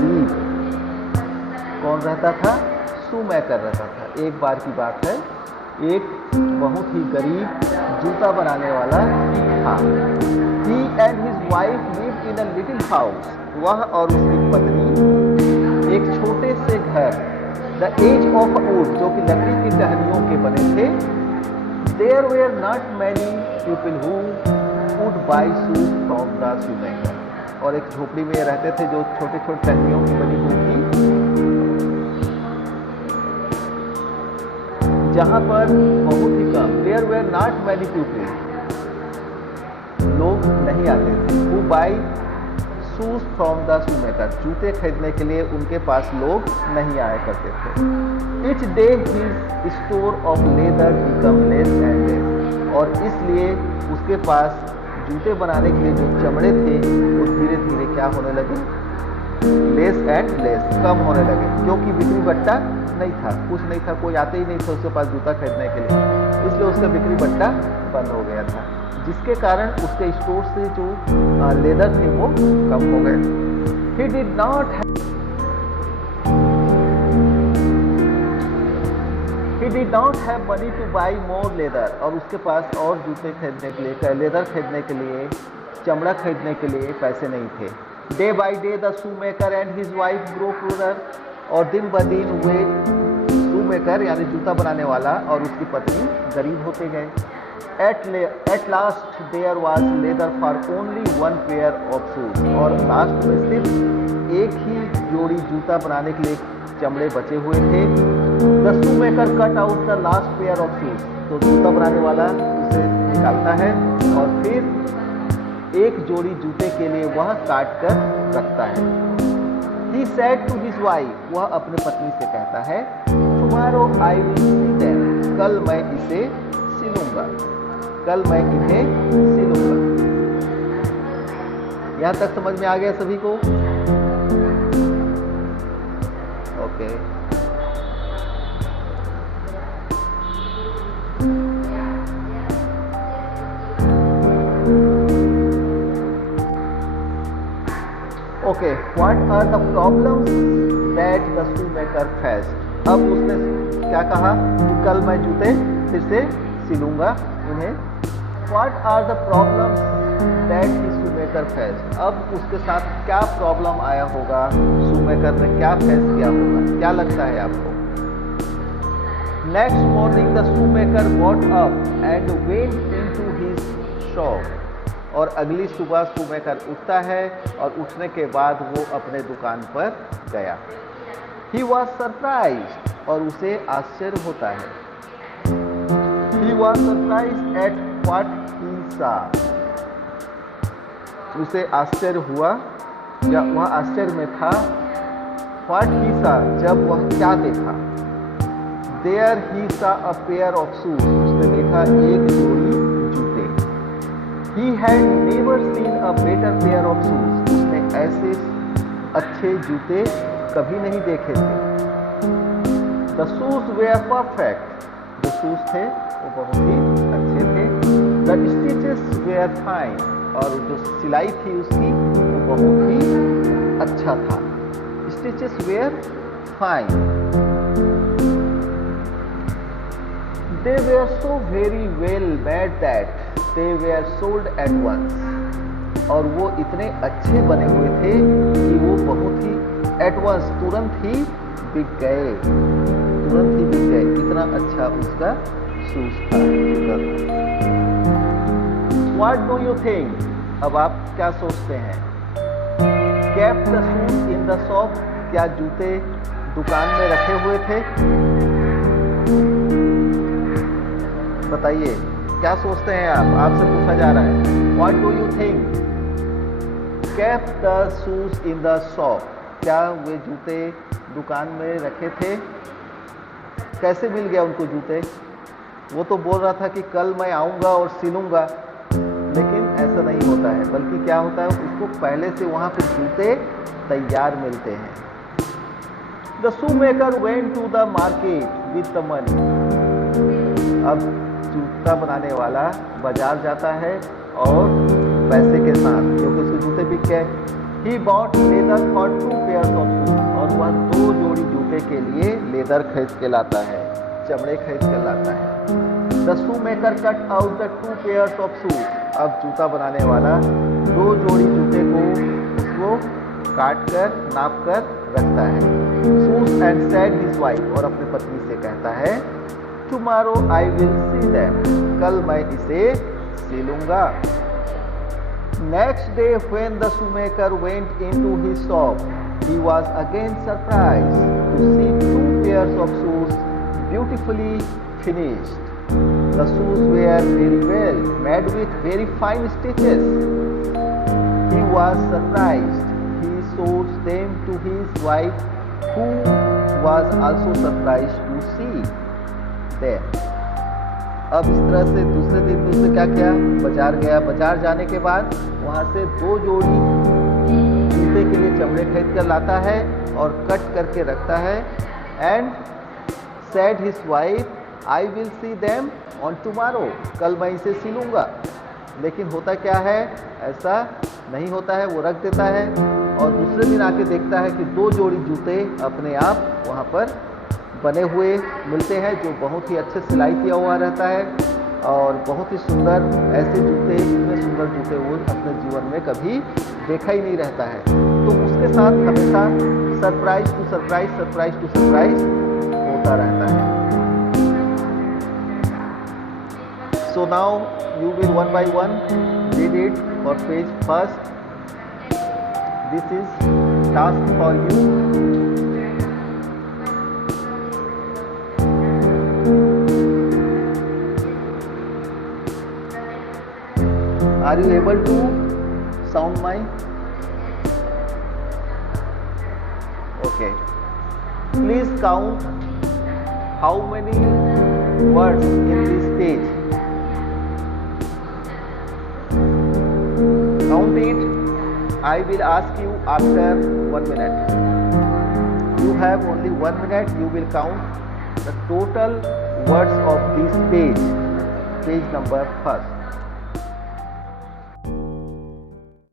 गरीब कौन रहता था? शूमेकर रहता था। एक बार की बात है, एक बहुत ही गरीब जूता बनाने वाला था। He and his wife lived in a little house. वह और उसकी पत्नी एक छोटे से घर, the edge of a wood, जो कि लकड़ी की टहनियों के बने थे। There were not many people who would buy shoes from the shoemaker. और एक झोपड़ी में रहते थे जो छोटे छोटे टहनियों की बनी हुई थी, जहां पर बहुत ही कम, there were not many people, लोग नहीं आते थे, who buy shoes from the shoemaker, जूते खरीदने के लिए उनके पास लोग नहीं आया करते थे। Etch day his store of leather become less and less, और इसलिए उसके पास जूते बनाने के लिए जो चमड़े थे वो धीरे धीरे क्या होने लगे? लेस एंड लेस, कम होने लगे, क्योंकि बिक्री बट्टा नहीं था, कुछ नहीं था, कोई आते ही नहीं था उसके पास जूता खरीदने के लिए, इसलिए उसका बिक्री बट्टा बंद हो गया था, जिसके कारण उसके स्टोर से जो लेदर थे वो कम हो गए। He did not have money to buy more leather, और उसके पास और जूते खरीदने के लिए, लेदर खरीदने के लिए, चमड़ा खरीदने के लिए पैसे नहीं थे। Day by day the shoemaker and his wife grow poor, और दिन ब दिन वे शूमेकर यानी जूता बनाने वाला और उसकी पत्नी गरीब होते गए। At last there was leather for only one pair of shoes, और लास्ट में सिर्फ एक ही जोड़ी जूता बनाने के लिए चमड़े बचे हुए थे। The shoemaker cut out the last pair of shoes, तो जूता बनाने वाला उसे निकालता है और फिर एक जोड़ी जूते के लिए वह काट कर रखता है। He said to his wife, वह अपने पत्नी से कहता है, Tomorrow I will see them, कल मैं इसे सिलूंगा, कल मैं इन्हें सिलूंगा। यहां तक समझ में आ गया सभी को? Okay. Okay, what are the problems that the shoemaker faced? अब उसने क्या कहा कि कल मैं जूते फिर से सिलूंगा उन्हें। What are the problems that the shoemaker faced? अब उसके साथ क्या प्रॉब्लम आया होगा, shoemaker ने क्या फेस किया होगा, क्या लगता है आपको? Next morning the shoemaker got up and went into his shop. और अगली सुबह शूमेकर उठता है और उठने के बाद वो अपने दुकान पर गया। He was surprised, और उसे आश्चर्य होता है। He was surprised at what he saw. उसे आश्चर्य हुआ या वह आश्चर्य में था। What he saw, जब वह क्या देखा? There he saw a pair of shoes. उसने देखा एक जोड़ी जूते। He had never seen a better pair of shoes. उसने ऐसे अच्छे जूते कभी नहीं देखे थे। The shoes were perfect. जो shoes थे वो बहुत ही अच्छे थे। The stitches were fine. और जो सिलाई थी उसकी वो बहुत ही अच्छा था। Stitches were fine. They were so very well made that they were sold at once. और वो इतने अच्छे बने हुए थे कि वो बहुत ही at once, तुरंत ही बिक गए, तुरंत ही बिक गए, इतना अच्छा उसका शूज था। What do you think? अब आप क्या सोचते हैं? Kept the shoes in the shop, क्या जूते दुकान में रखे हुए थे? बताइए क्या सोचते हैं आप? आपसे पूछा जा रहा है। What do you think? Kept the shoes in the shop, क्या वे जूते दुकान में रखे थे? कैसे मिल गया उनको जूते? वो तो बोल रहा था कि कल मैं आऊँगा और सिलूँगा, लेकिन ऐसा नहीं होता है, बल्कि क्या होता है, उसको पहले से वहाँ पे जूते तैयार मिलते हैं। The shoemaker went to the market with the money. अब जूता बनाने वाला बाजार जाता है और पैसे के साथ, क्योंकि उसके जूते बिक गए। He bought leather for 2 pairs of shoes. और वह 2 जोड़ी जूते के लिए लेदर खरीद के लाता है, चमड़े खरीद कर लाता है। The shoemaker cut out the 2 pairs of shoes. अब जूता बनाने वाला 2 जोड़ी जूते को उसको काट कर नाप कर रखता है। Shoes and said his wife, और अपनी पत्नी से कहता है Tomorrow I will see them. कल मैं इसे सिलूंगा। Next day when the shoemaker went into his shop, he was again surprised to see 2 pairs of shoes beautifully finished. The shoes were very well made with very fine stitches. He was surprised. He showed them to his wife, who was also surprised to see them. अब इस तरह से दूसरे दिन उसने क्या किया, बाजार गया। बाजार जाने के बाद वहाँ से 2 जोड़ी जूते के लिए चमड़े खरीद कर लाता है और कट करके रखता है। And said his wife I will see them on tomorrow, कल मैं इसे सिलूँगा। लेकिन होता क्या है, ऐसा नहीं होता है, वो रख देता है और दूसरे दिन आके देखता है कि 2 जोड़ी जूते अपने आप वहाँ पर बने हुए मिलते हैं, जो बहुत ही अच्छे सिलाई किया हुआ रहता है और बहुत ही सुंदर। ऐसे जूते, इतने सुंदर जूते वो अपने जीवन में कभी देखा ही नहीं रहता है। तो उसके साथ हमेशा surprise to surprise, surprise to surprise होता रहता है। So now you will one by one read it for page first. This is task for you. Are you able to sound my? Okay. Please count how many words in this page. Count it. I will ask you after 1 minute. You have only 1 minute. You will count the total words of this page. Page number first.